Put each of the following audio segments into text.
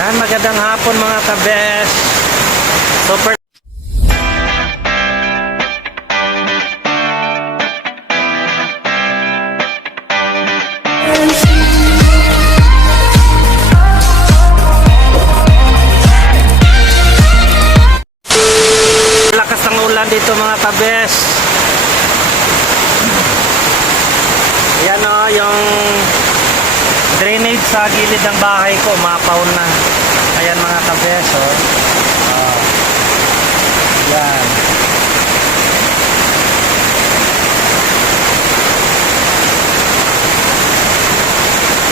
Yan, magandang hapon mga kabes. Super lakas ng ulan dito mga kabes. Yan o, yung drainage sa gilid ng bahay ko, mapaw na. Ayan mga kabes, oh. Yan.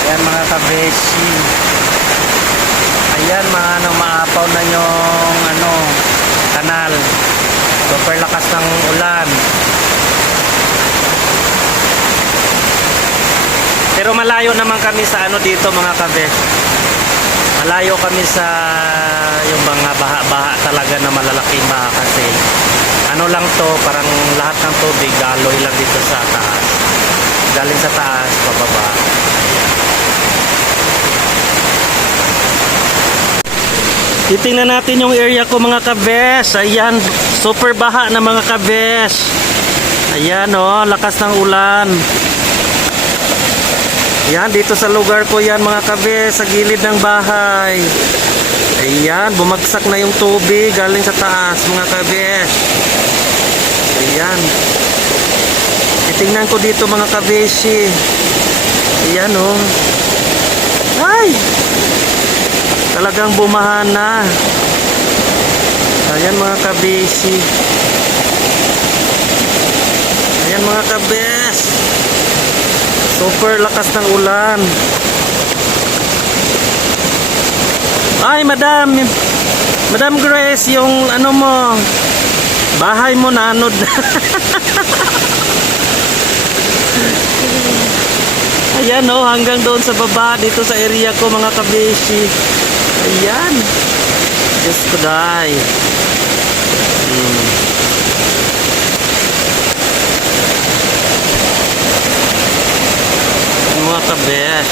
Ayan mga kabesi. Ayan mga maapaw na yung kanal. Super lakas ng ulan. Pero malayo naman kami sa dito mga kabes. Malayo kami sa yung mga baha-baha talaga na malalaking baha kasi lang to, parang lahat ng tubig galoy lang dito sa taas. Galing sa taas, pababa. Ayan. Titingnan natin yung area ko mga kabes. Ayan, super baha na mga kabes. Ayan oh, lakas ng ulan. Yan, dito sa lugar ko yan mga kabes, sa gilid ng bahay. Ayan, bumagsak na yung tubig galing sa taas mga kabes. Ayan. Titingnan ko dito mga kabesi. Ayan oh. Ay! Talagang bumahan na. Ayan mga kabesi. Ayan mga kabes. Super lakas ng ulan. Ay, Madam Grace, yung mo, bahay mo nanod na. Ayan oh, hanggang doon sa baba, dito sa area ko mga kabesi. Ayan. Diyos ko dahi. Mga kabes,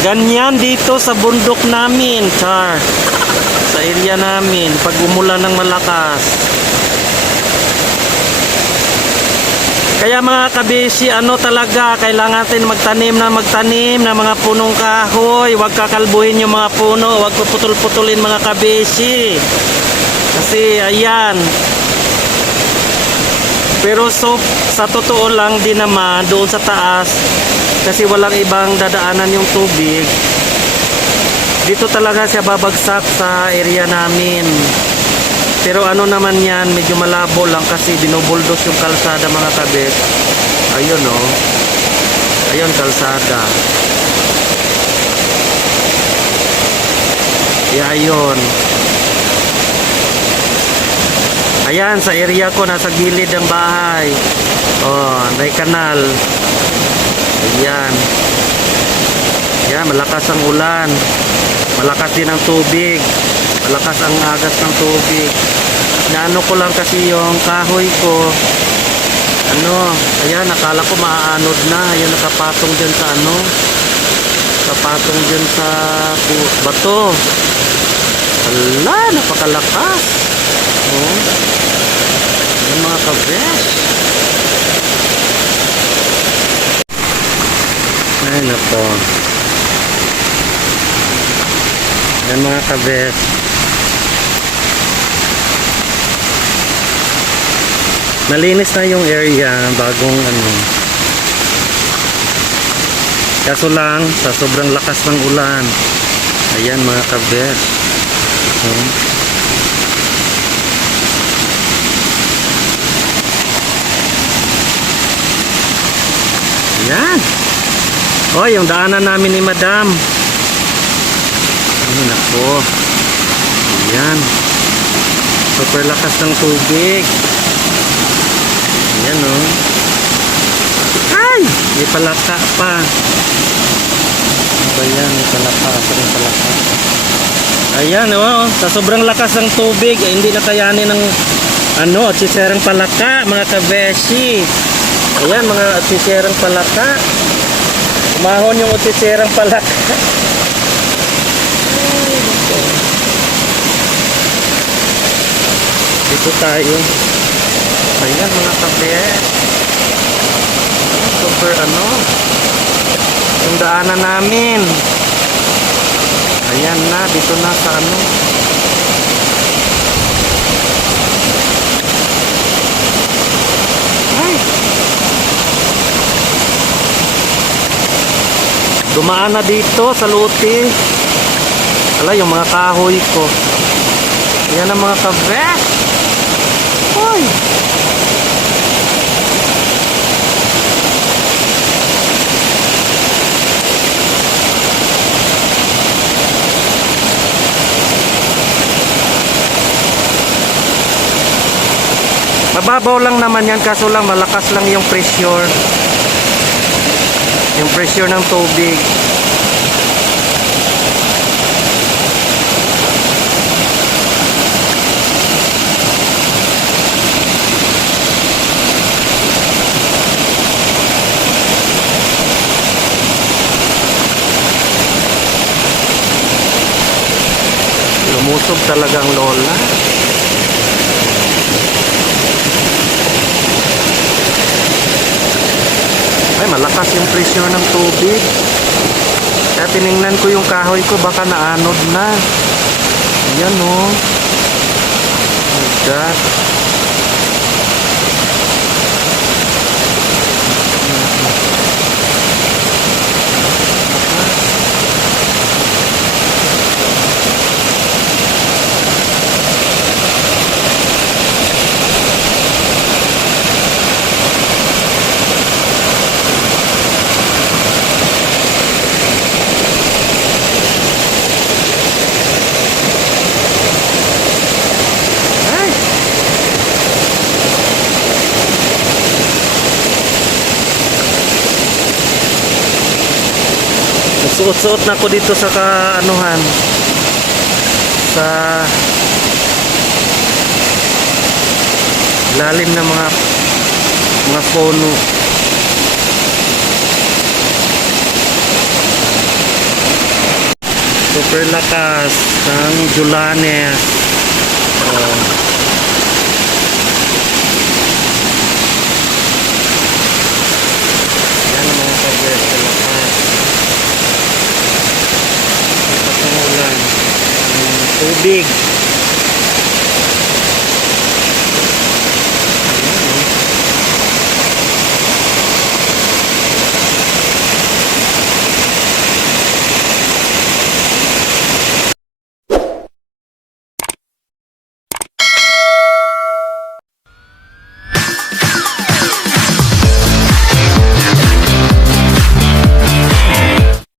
ganyan dito sa bundok namin, char, sa area namin pag umulan ng malakas. Kaya mga kabesi, talaga kailangan natin magtanim ng mga punong kahoy. Huwag kakalbuhin yung mga puno, huwag puputol-putulin mga kabesi, kasi ayan. Pero sa totoo lang din naman doon sa taas, kasi walang ibang dadaanan yung tubig, dito talaga siya babagsak sa area namin. Pero naman yan, medyo malabo lang kasi binubuldos yung kalsada mga kabes. Ayun oh. Ayun kalsada. Ayun. Ayan, sa area ko, nasa gilid ng bahay. Oh, may kanal. Ayan. Ayan, malakas ang ulan. Malakas din ang tubig. Malakas ang agas ng tubig. Naano ko lang kasi yung kahoy ko. Ayan, nakala ko maaanod na. Ayan, nakapatong dyan sa nakapatong dyan sa bato. Ala, napakalakas. Oh. Ayan mga kabes. Ay nako. Ayan mga kabes. Nalinis na yung area, bagong kaso lang sa sobrang lakas ng ulan. Ayan mga kabes. Ayan. Oh, yung daanan namin ni Madam. Ay nako. Ayan. Super lakas ng tubig. Ayan oh. Ay! May palaka pa. Ayan, may palaka. May palaka. Ayan oh. Sa sobrang lakas ng tubig, hindi na kayanin ng siserang palaka mga kabesi. Ayan mga siserang palaka. Umahon yung siserang palaka. Dito tayo. Ayan mga kabes. Super ano. Yung daanan namin. Ayan na. Dito na sa ano. Ay. Dumaan na dito sa Luti. Wala yung mga kahoy ko. Yan ang mga kabes. Hoy. Mababaw lang naman yan, kaso lang malakas lang yung pressure. Yung pressure ng tubig. Lumusog talaga ang lola. Ay, malakas yung pressure ng tubig. Kaya tiningnan ko yung kahoy ko, baka naanod na. Ayan o. Oh my God. Suot-suot na ako dito sa kaanuhan, sa lalim ng mga puno. Super lakas ng Julanes. Oh. Yan mga kabes, lakas. Tubig.